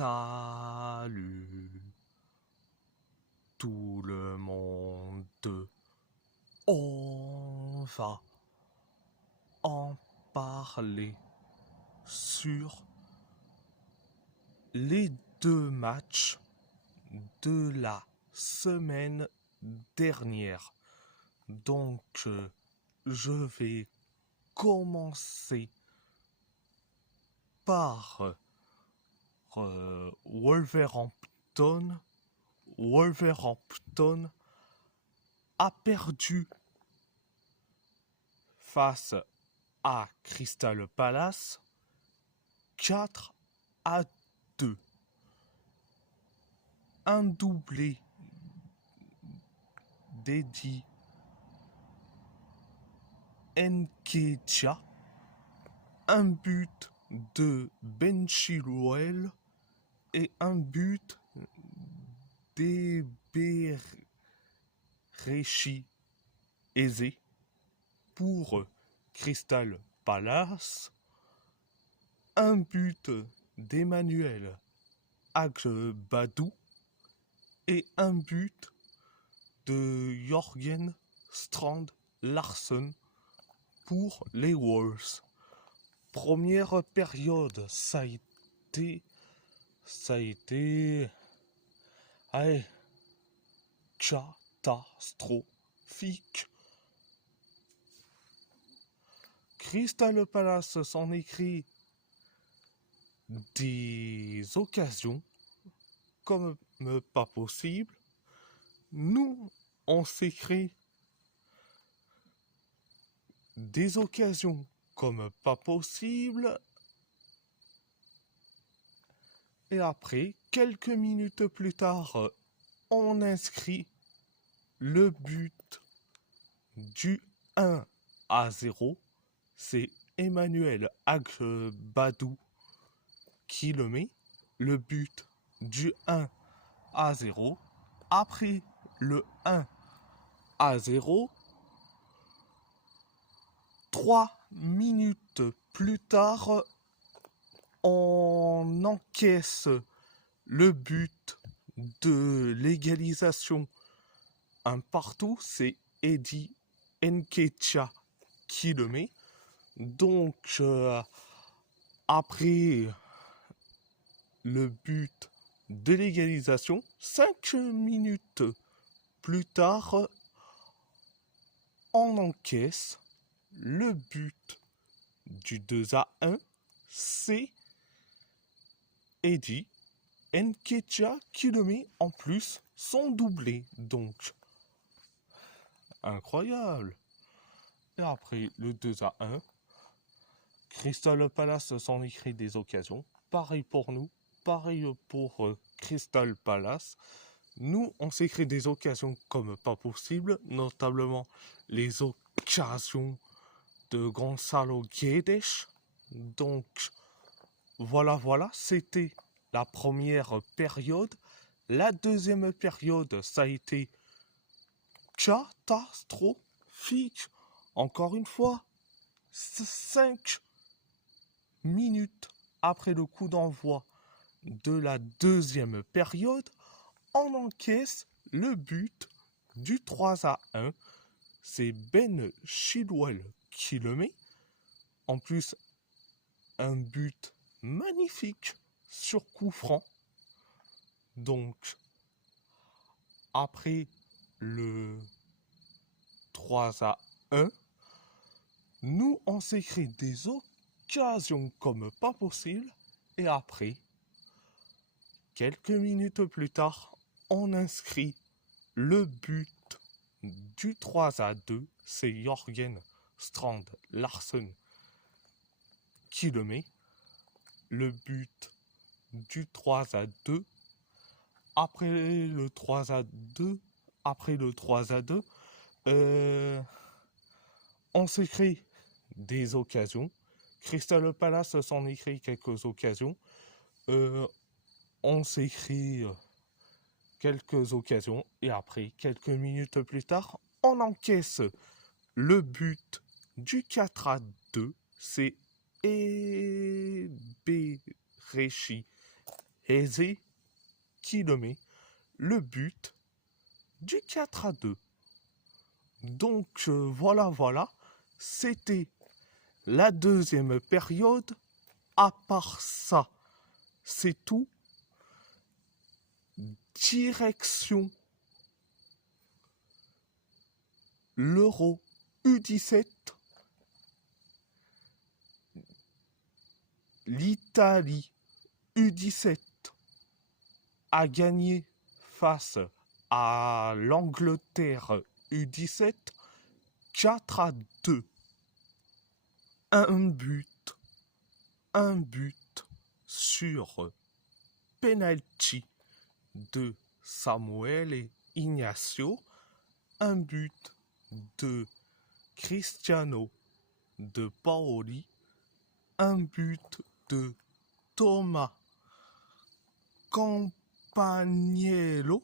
Salut tout le monde, on va en parler sur les deux matchs de la semaine dernière. Donc, je vais commencer par Wolverhampton. Wolverhampton a perdu face à Crystal Palace 4-2. Un doublé d'Eddie Nketiah, un but de Ben Chilwell et un but d'Eberechi Eze pour Crystal Palace, un but d'Emmanuel Agbadou et un but de Jørgen Strand Larsen pour les Wolves. Première période, ça a été catastrophique. Crystal Palace s'en écrit des occasions comme pas possible. Nous, on s'écrit des occasions comme pas possible. Et après, quelques minutes plus tard, on inscrit le but du 1-0. C'est Emmanuel Agbadou qui le met. Le but du 1-0. Après le 1-0, 3 minutes plus tard, on encaisse le but de l'égalisation. Un partout, c'est Eddie Nketiah qui le met. Donc, après le but de l'égalisation, 5 minutes plus tard, on encaisse le but du 2-1. C'est Eddie Nketiah qui le met en plus son doublé. Donc, incroyable. Et après le 2-1, Crystal Palace s'en écrit des occasions. Pareil pour nous, pareil pour Crystal Palace. Nous, on s'écrit des occasions comme pas possible, notamment les occasions de Gonzalo Guedes. Donc, voilà, c'était la première période. La deuxième période, ça a été catastrophique. Encore une fois, 5 minutes après le coup d'envoi de la deuxième période, on encaisse le but du 3-1. C'est Ben Chilwell qui le met. En plus, un but magnifique sur coup franc. Donc, après le 3-1, nous, on s'écrit des occasions comme pas possible. Et après, quelques minutes plus tard, on inscrit le but du 3-2. C'est Jørgen Strand Larsen qui le met. Le but du 3-2. Après le 3-2, on s'écrit des occasions. Crystal Palace s'en écrit quelques occasions. On s'écrit quelques occasions. Et après, quelques minutes plus tard, on encaisse le but du 4-2. C'est Eberechi Eze qui le met le but du 4-2. Donc voilà, c'était la deuxième période. À part ça, c'est tout. Direction l'Euro U17. L'Italie U17 a gagné face à l'Angleterre U17 4-2. Un but sur penalty de Samuel Ignacio, un but de Cristiano de Paoli, un but de Thomas Campagnello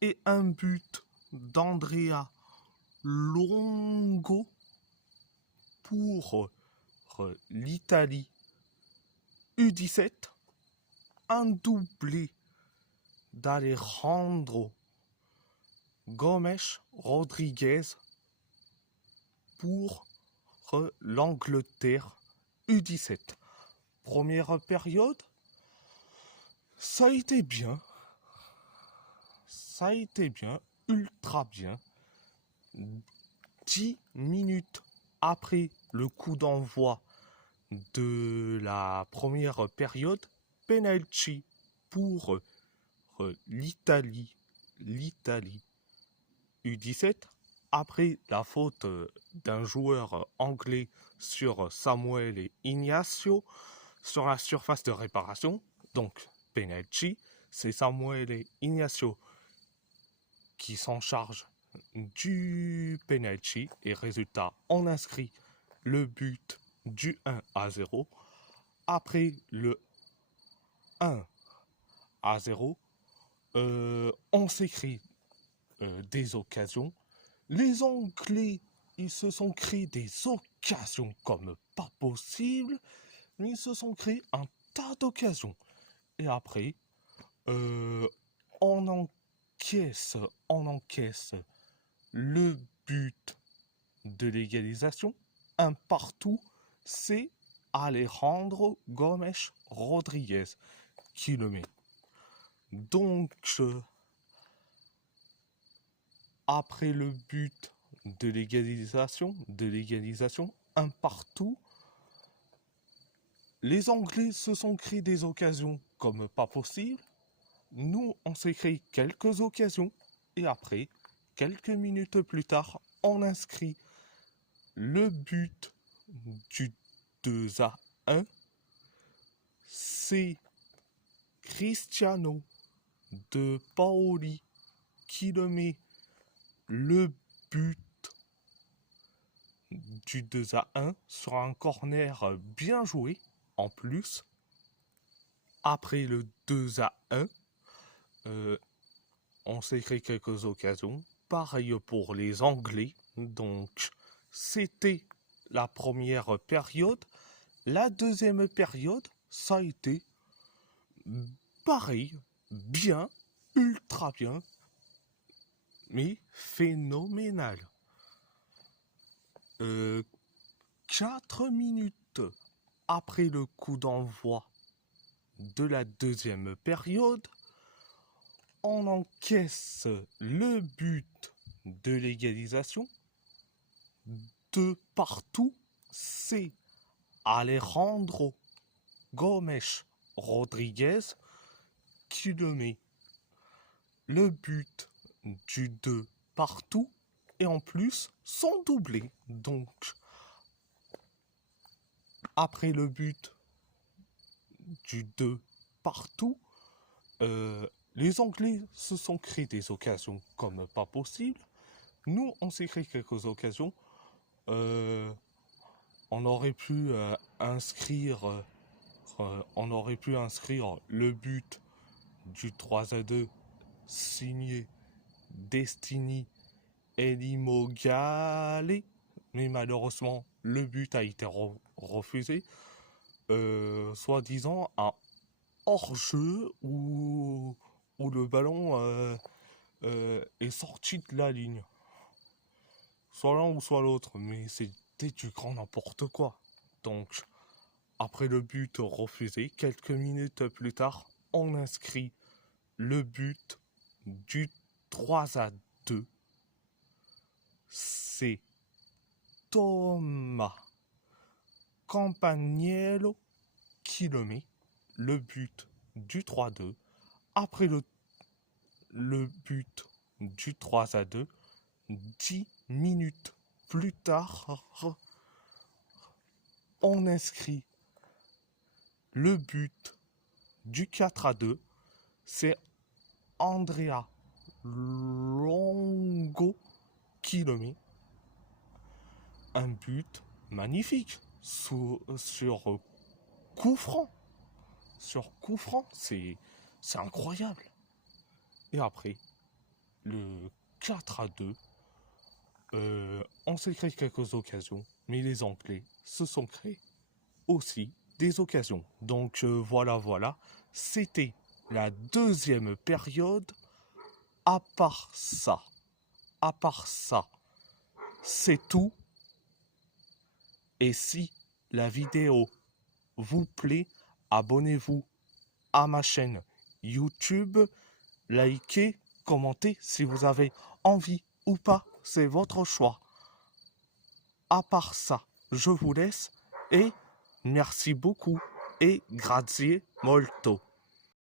et un but d'Andrea Longo pour l'Italie U17, un doublé d'Alejandro Gomes Rodriguez pour l'Angleterre U17. Première période, ça a été bien, ultra bien. 10 minutes après le coup d'envoi de la première période, penalty pour l'Italie U17, après la faute d'un joueur anglais sur Samuel Ignacio sur la surface de réparation. Donc penalty, c'est Samuel Ignacio qui s'en charge du penalty et résultat, on inscrit le but du 1-0. Après le 1-0, on s'écrit des occasions. Les Anglais, ils se sont créés des occasions comme pas possible, mais ils se sont créés un tas d'occasions. Et après, on encaisse le but de l'égalisation, un partout, c'est Alejandro Gomes Rodriguez qui le met. Donc, après le but de l'égalisation, un partout, les Anglais se sont créés des occasions comme pas possible. Nous, on s'est créé quelques occasions et après, quelques minutes plus tard, on inscrit le but du 2-1. C'est Cristiano de Paoli qui le met le but du 2-1 sur un corner bien joué en plus. Après le 2-1, on s'est créé quelques occasions. Pareil pour les Anglais. Donc, c'était la première période. La deuxième période, ça a été pareil, bien, ultra bien, mais phénoménal. 4 minutes après le coup d'envoi de la deuxième période, on encaisse le but de l'égalisation. De partout, c'est Alejandro Gomes Rodriguez qui le met le but du 2 partout et en plus son doublé. Donc après le but du 2 partout, les Anglais se sont créés des occasions comme pas possible. Nous, on s'est créé quelques occasions. On aurait pu inscrire le but du 3-2 signé Destiny Elimogale, mais malheureusement le but a été refusé, soi-disant à hors-jeu où le ballon est sorti de la ligne. Soit l'un ou soit l'autre, mais c'était du grand n'importe quoi. Donc, après le but refusé, quelques minutes plus tard, on inscrit le but du 3-2. C'est Thomas Campagnello qui le met, le but du 3-2. Après le but du 3-2, 10 minutes plus tard, on inscrit le but du 4-2. C'est Andrea Longo qui le met. Un but magnifique sur coup franc. Sur coup franc, c'est incroyable. Et après, le 4-2, on s'est créé quelques occasions, mais les Anglais se sont créés aussi des occasions. Donc voilà, c'était la deuxième période. À part ça, c'est tout. Et si la vidéo vous plaît, abonnez-vous à ma chaîne YouTube, likez, commentez si vous avez envie ou pas, c'est votre choix. À part ça, je vous laisse et merci beaucoup et grazie molto.